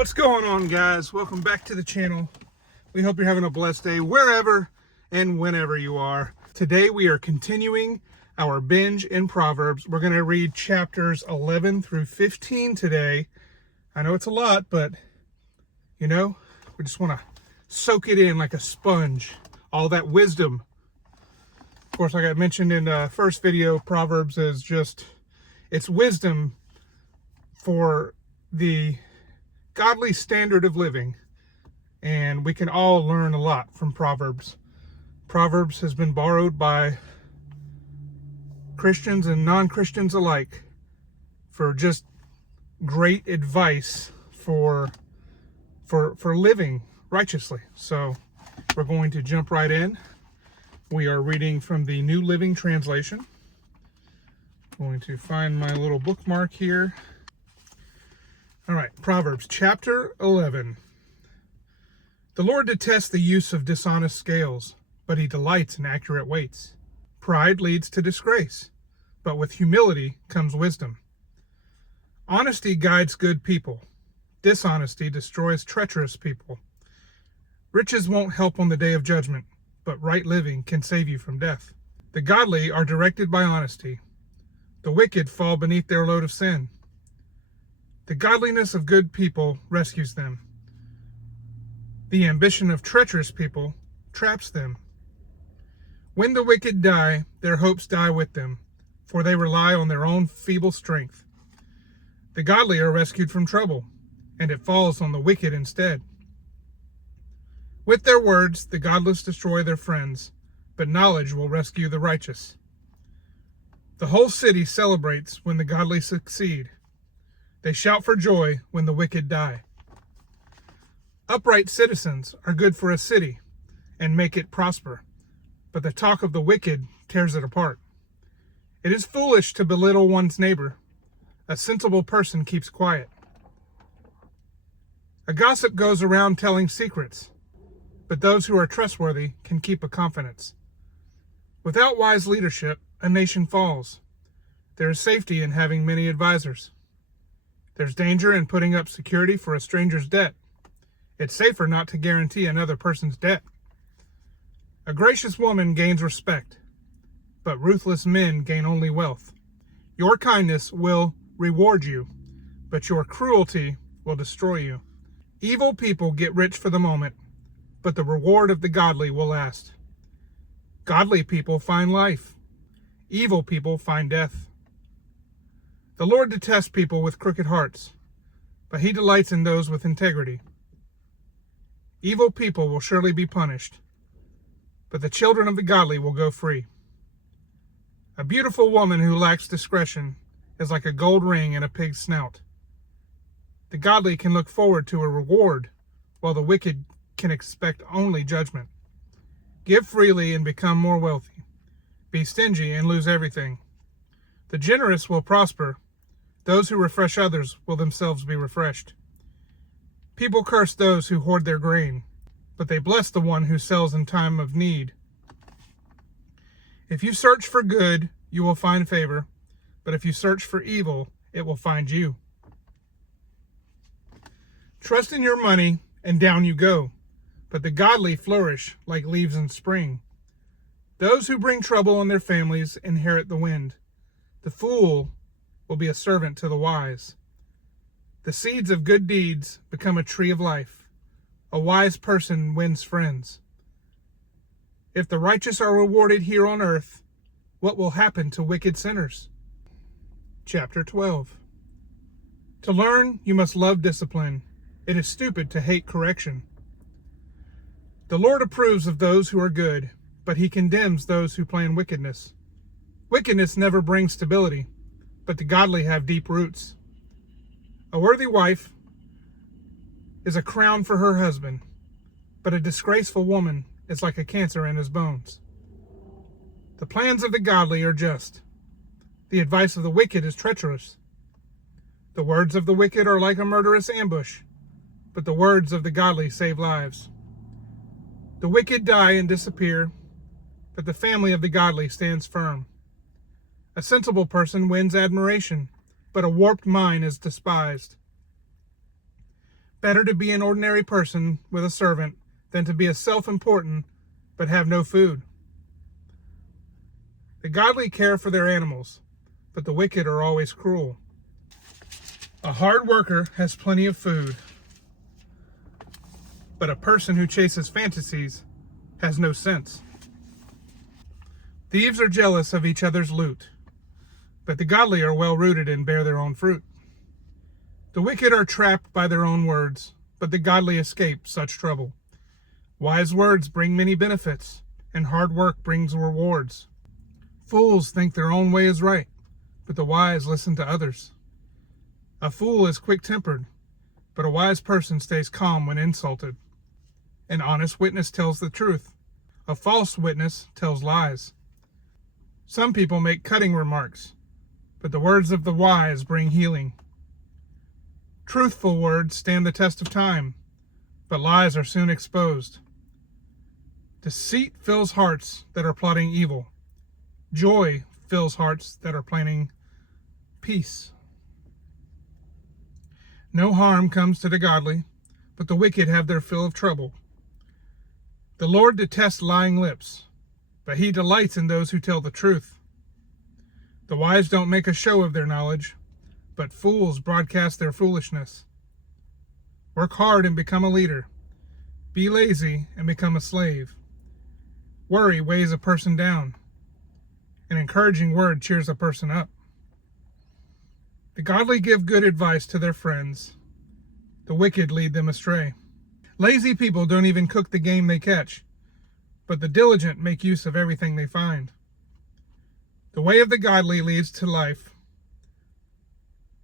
What's going on, guys? Welcome back to the channel. We hope you're having a blessed day wherever and whenever you are. Today we are continuing our binge in Proverbs. We're going to read chapters 11 through 15 today. I know it's a lot, but we just want to soak it in like a sponge. All that wisdom. Of course, like I mentioned in the first video, Proverbs is it's wisdom for the godly standard of living, and we can all learn a lot from Proverbs. Proverbs has been borrowed by Christians and non-Christians alike for just great advice for living righteously. So we're going to jump right in. We are reading from the New Living Translation. I'm going to find my little bookmark here. All right, Proverbs chapter 11. The Lord detests the use of dishonest scales, but he delights in accurate weights. Pride leads to disgrace, but with humility comes wisdom. Honesty guides good people. Dishonesty destroys treacherous people. Riches won't help on the day of judgment, but right living can save you from death. The godly are directed by honesty. The wicked fall beneath their load of sin. The godliness of good people rescues them. The ambition of treacherous people traps them. When the wicked die, their hopes die with them, for they rely on their own feeble strength. The godly are rescued from trouble, and it falls on the wicked instead. With their words, the godless destroy their friends, but knowledge will rescue the righteous. The whole city celebrates when the godly succeed. They shout for joy when the wicked die. Upright citizens are good for a city and make it prosper, but the talk of the wicked tears it apart. It is foolish to belittle one's neighbor. A sensible person keeps quiet. A gossip goes around telling secrets, but those who are trustworthy can keep a confidence. Without wise leadership, a nation falls. There is safety in having many advisors. There's danger in putting up security for a stranger's debt. It's safer not to guarantee another person's debt. A gracious woman gains respect, but ruthless men gain only wealth. Your kindness will reward you, but your cruelty will destroy you. Evil people get rich for the moment, but the reward of the godly will last. Godly people find life. Evil people find death. The Lord detests people with crooked hearts, but he delights in those with integrity. Evil people will surely be punished, but the children of the godly will go free. A beautiful woman who lacks discretion is like a gold ring in a pig's snout. The godly can look forward to a reward, while the wicked can expect only judgment. Give freely and become more wealthy. Be stingy and lose everything. The generous will prosper. Those who refresh others will themselves be refreshed. People curse those who hoard their grain, but they bless the one who sells in time of need. If you search for good, you will find favor, but if you search for evil, it will find you. Trust in your money, and down you go, but the godly flourish like leaves in spring. Those who bring trouble on their families inherit the wind. The fool will be a servant to the wise. The seeds of good deeds become a tree of life. A wise person wins friends. If the righteous are rewarded here on earth, what will happen to wicked sinners? Chapter 12. To learn, you must love discipline. It is stupid to hate correction. The Lord approves of those who are good, but he condemns those who plan wickedness. Wickedness never brings stability, but the godly have deep roots. A worthy wife is a crown for her husband, but a disgraceful woman is like a cancer in his bones. The plans of the godly are just. The advice of the wicked is treacherous. The words of the wicked are like a murderous ambush, but the words of the godly save lives. The wicked die and disappear, but the family of the godly stands firm. A sensible person wins admiration, but a warped mind is despised. Better to be an ordinary person with a servant than to be a self-important but have no food. The godly care for their animals, but the wicked are always cruel. A hard worker has plenty of food, but a person who chases fantasies has no sense. Thieves are jealous of each other's loot, but the godly are well-rooted and bear their own fruit. The wicked are trapped by their own words, but the godly escape such trouble. Wise words bring many benefits, and hard work brings rewards. Fools think their own way is right, but the wise listen to others. A fool is quick-tempered, but a wise person stays calm when insulted. An honest witness tells the truth. A false witness tells lies. Some people make cutting remarks, but the words of the wise bring healing. Truthful words stand the test of time, but lies are soon exposed. Deceit fills hearts that are plotting evil. Joy fills hearts that are planning peace. No harm comes to the godly, but the wicked have their fill of trouble. The Lord detests lying lips, but he delights in those who tell the truth. The wise don't make a show of their knowledge, but fools broadcast their foolishness. Work hard and become a leader. Be lazy and become a slave. Worry weighs a person down. An encouraging word cheers a person up. The godly give good advice to their friends. The wicked lead them astray. Lazy people don't even cook the game they catch, but the diligent make use of everything they find. The way of the godly leads to life.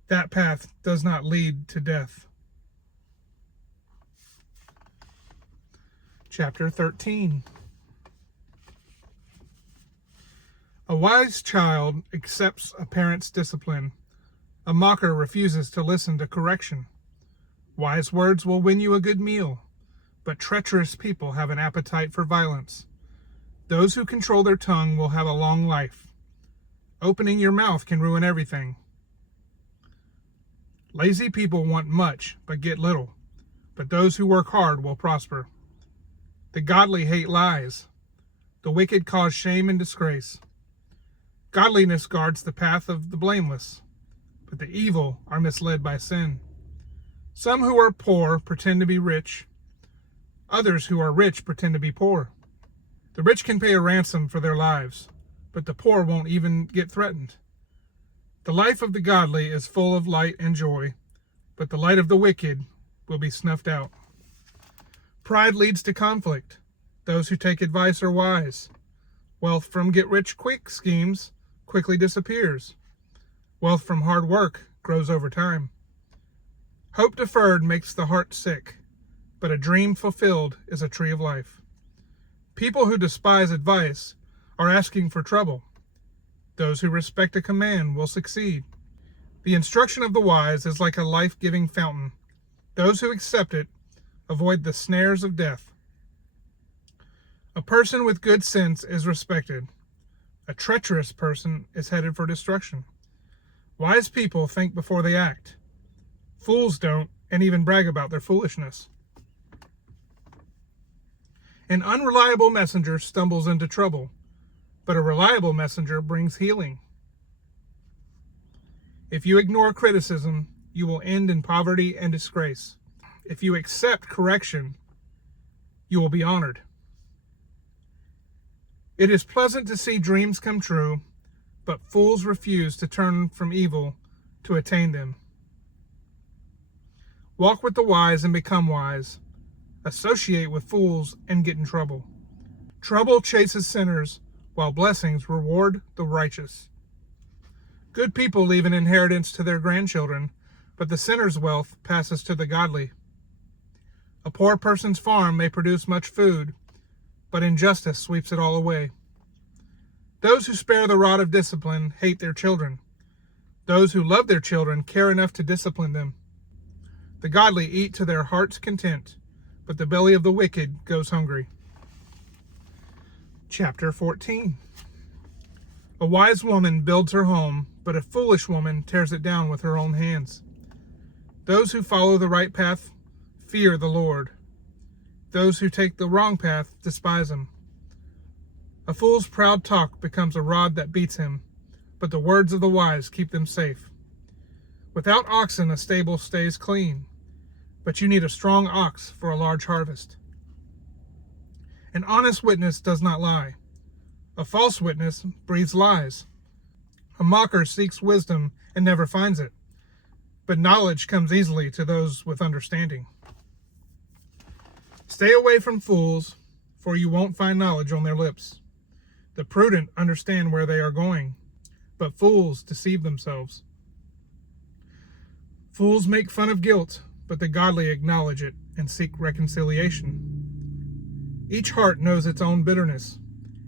That path does not lead to death. Chapter 13. A wise child accepts a parent's discipline. A mocker refuses to listen to correction. Wise words will win you a good meal, but treacherous people have an appetite for violence. Those who control their tongue will have a long life. Opening your mouth can ruin everything. Lazy people want much, but get little, but those who work hard will prosper. The godly hate lies. The wicked cause shame and disgrace. Godliness guards the path of the blameless, but the evil are misled by sin. Some who are poor pretend to be rich. Others who are rich pretend to be poor. The rich can pay a ransom for their lives, but the poor won't even get threatened. The life of the godly is full of light and joy, but the light of the wicked will be snuffed out. Pride leads to conflict. Those who take advice are wise. Wealth from get-rich-quick schemes quickly disappears. Wealth from hard work grows over time. Hope deferred makes the heart sick, but a dream fulfilled is a tree of life. People who despise advice are asking for trouble. Those who respect a command will succeed. The instruction of the wise is like a life-giving fountain. Those who accept it avoid the snares of death. A person with good sense is respected. A treacherous person is headed for destruction. Wise people think before they act. Fools don't, and even brag about their foolishness. An unreliable messenger stumbles into trouble, but a reliable messenger brings healing. If you ignore criticism, you will end in poverty and disgrace. If you accept correction, you will be honored. It is pleasant to see dreams come true, but fools refuse to turn from evil to attain them. Walk with the wise and become wise. Associate with fools and get in trouble. Trouble chases sinners, while blessings reward the righteous. Good people leave an inheritance to their grandchildren, but the sinner's wealth passes to the godly. A poor person's farm may produce much food, but injustice sweeps it all away. Those who spare the rod of discipline hate their children. Those who love their children care enough to discipline them. The godly eat to their heart's content, but the belly of the wicked goes hungry. Chapter 14. A wise woman builds her home, but a foolish woman tears it down with her own hands. Those who follow the right path fear the Lord. Those who take the wrong path despise him. A fool's proud talk becomes a rod that beats him, but the words of the wise keep them safe. Without oxen, a stable stays clean, but you need a strong ox for a large harvest. An honest witness does not lie. A false witness breathes lies. A mocker seeks wisdom and never finds it, but knowledge comes easily to those with understanding. Stay away from fools, for you won't find knowledge on their lips. The prudent understand where they are going, but fools deceive themselves. Fools make fun of guilt, but the godly acknowledge it and seek reconciliation. Each heart knows its own bitterness,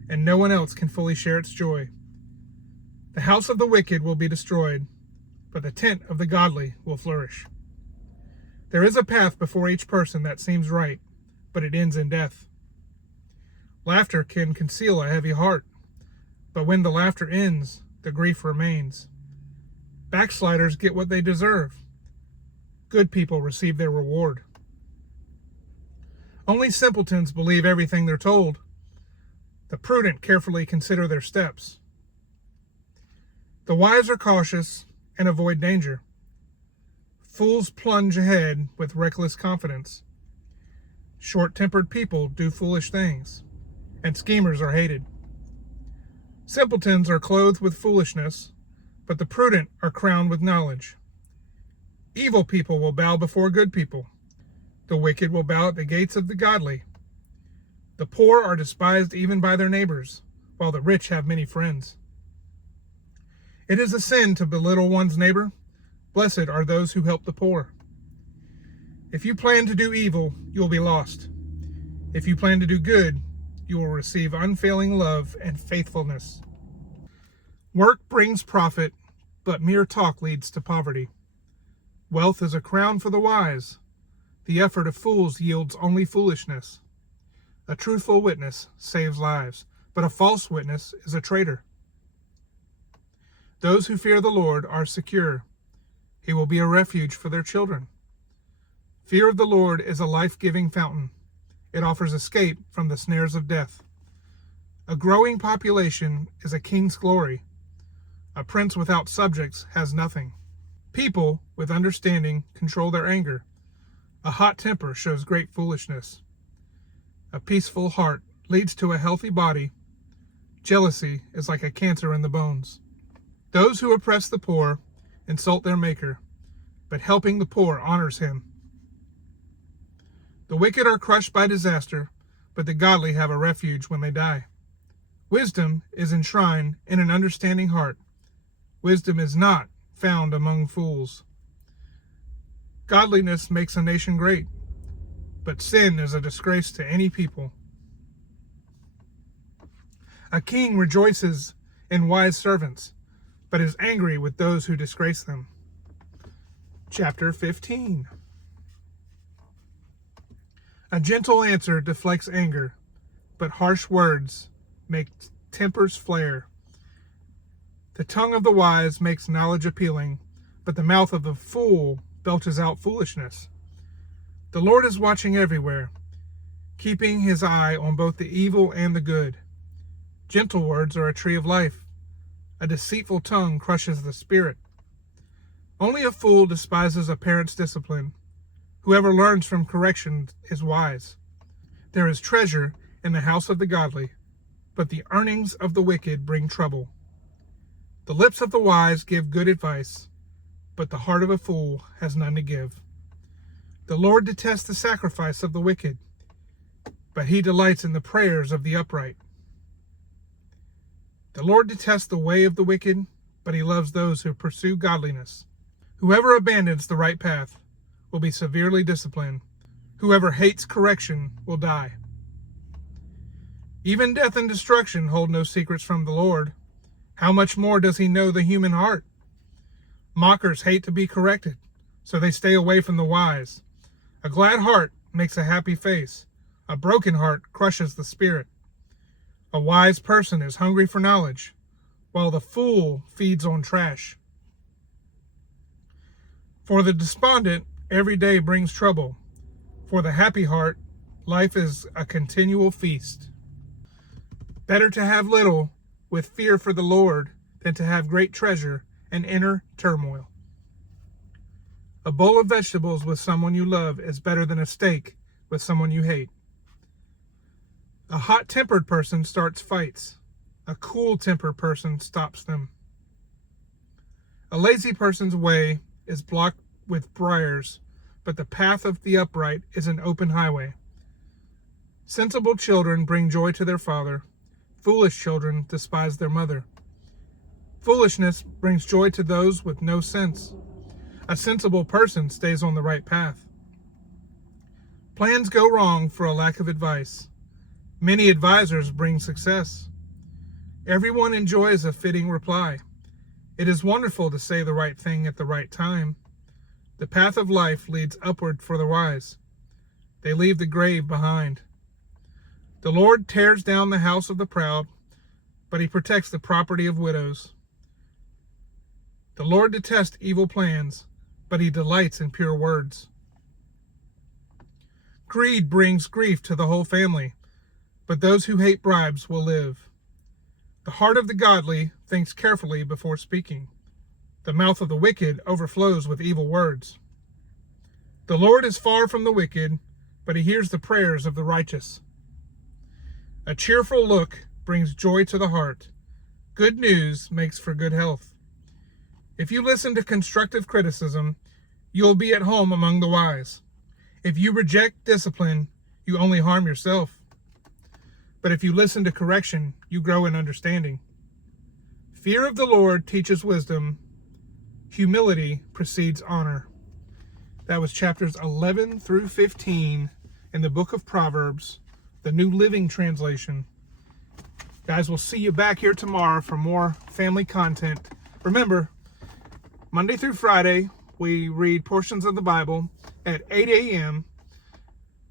and no one else can fully share its joy. The house of the wicked will be destroyed, but the tent of the godly will flourish. There is a path before each person that seems right, but it ends in death. Laughter can conceal a heavy heart, but when the laughter ends, the grief remains. Backsliders get what they deserve. Good people receive their reward. Only simpletons believe everything they're told. The prudent carefully consider their steps. The wise are cautious and avoid danger. Fools plunge ahead with reckless confidence. Short-tempered people do foolish things, and schemers are hated. Simpletons are clothed with foolishness, but the prudent are crowned with knowledge. Evil people will bow before good people. The wicked will bow at the gates of the godly. The poor are despised even by their neighbors, while the rich have many friends. It is a sin to belittle one's neighbor. Blessed are those who help the poor. If you plan to do evil, you will be lost. If you plan to do good, you will receive unfailing love and faithfulness. Work brings profit, but mere talk leads to poverty. Wealth is a crown for the wise. The effort of fools yields only foolishness. A truthful witness saves lives, but a false witness is a traitor. Those who fear the Lord are secure. He will be a refuge for their children. Fear of the Lord is a life-giving fountain. It offers escape from the snares of death. A growing population is a king's glory. A prince without subjects has nothing. People with understanding control their anger. A hot temper shows great foolishness. A peaceful heart leads to a healthy body. Jealousy is like a cancer in the bones. Those who oppress the poor insult their maker, but helping the poor honors him. The wicked are crushed by disaster, but the godly have a refuge when they die. Wisdom is enshrined in an understanding heart. Wisdom is not found among fools. Godliness makes a nation great, but sin is a disgrace to any people. A king rejoices in wise servants, but is angry with those who disgrace them. Chapter 15. A gentle answer deflects anger, but harsh words make tempers flare. The tongue of the wise makes knowledge appealing, but the mouth of the fool belches out foolishness. The Lord is watching everywhere, keeping his eye on both the evil and the good. Gentle words are a tree of life. A deceitful tongue crushes the spirit. Only a fool despises a parent's discipline. Whoever learns from correction is wise. There is treasure in the house of the godly, but the earnings of the wicked bring trouble. The lips of the wise give good advice, but the heart of a fool has none to give. The Lord detests the sacrifice of the wicked, but he delights in the prayers of the upright. The Lord detests the way of the wicked, but he loves those who pursue godliness. Whoever abandons the right path will be severely disciplined. Whoever hates correction will die. Even death and destruction hold no secrets from the Lord. How much more does he know the human heart? Mockers hate to be corrected, so they stay away from the wise. A glad heart makes a happy face. A broken heart crushes the spirit. A wise person is hungry for knowledge, while the fool feeds on trash. For the despondent, every day brings trouble, For the happy heart, life is a continual feast. Better to have little with fear for the Lord than to have great treasure and inner turmoil. A bowl of vegetables with someone you love is better than a steak with someone you hate. A hot-tempered person starts fights. A cool-tempered person stops them. A lazy person's way is blocked with briars, but the path of the upright is an open highway. Sensible children bring joy to their father. Foolish children despise their mother. Foolishness brings joy to those with no sense. A sensible person stays on the right path. Plans go wrong for a lack of advice. Many advisors bring success. Everyone enjoys a fitting reply. It is wonderful to say the right thing at the right time. The path of life leads upward for the wise. They leave the grave behind. The Lord tears down the house of the proud, but he protects the property of widows. The Lord detests evil plans, but he delights in pure words. Greed brings grief to the whole family, but those who hate bribes will live. The heart of the godly thinks carefully before speaking. The mouth of the wicked overflows with evil words. The Lord is far from the wicked, but he hears the prayers of the righteous. A cheerful look brings joy to the heart. Good news makes for good health. If you listen to constructive criticism, you'll be at home among the wise. If you reject discipline, you only harm yourself. But if you listen to correction, you grow in understanding. Fear of the Lord teaches wisdom. Humility precedes honor. That was chapters 11 through 15 in the Book of Proverbs, the New Living Translation. Guys, we'll see you back here tomorrow for more family content. Remember, Monday through Friday, we read portions of the Bible at 8 a.m.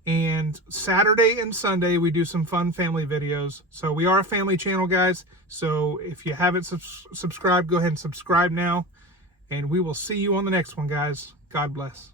And Saturday and Sunday, we do some fun family videos. So we are a family channel, guys. So if you haven't subscribed, go ahead and subscribe now. And we will see you on the next one, guys. God bless.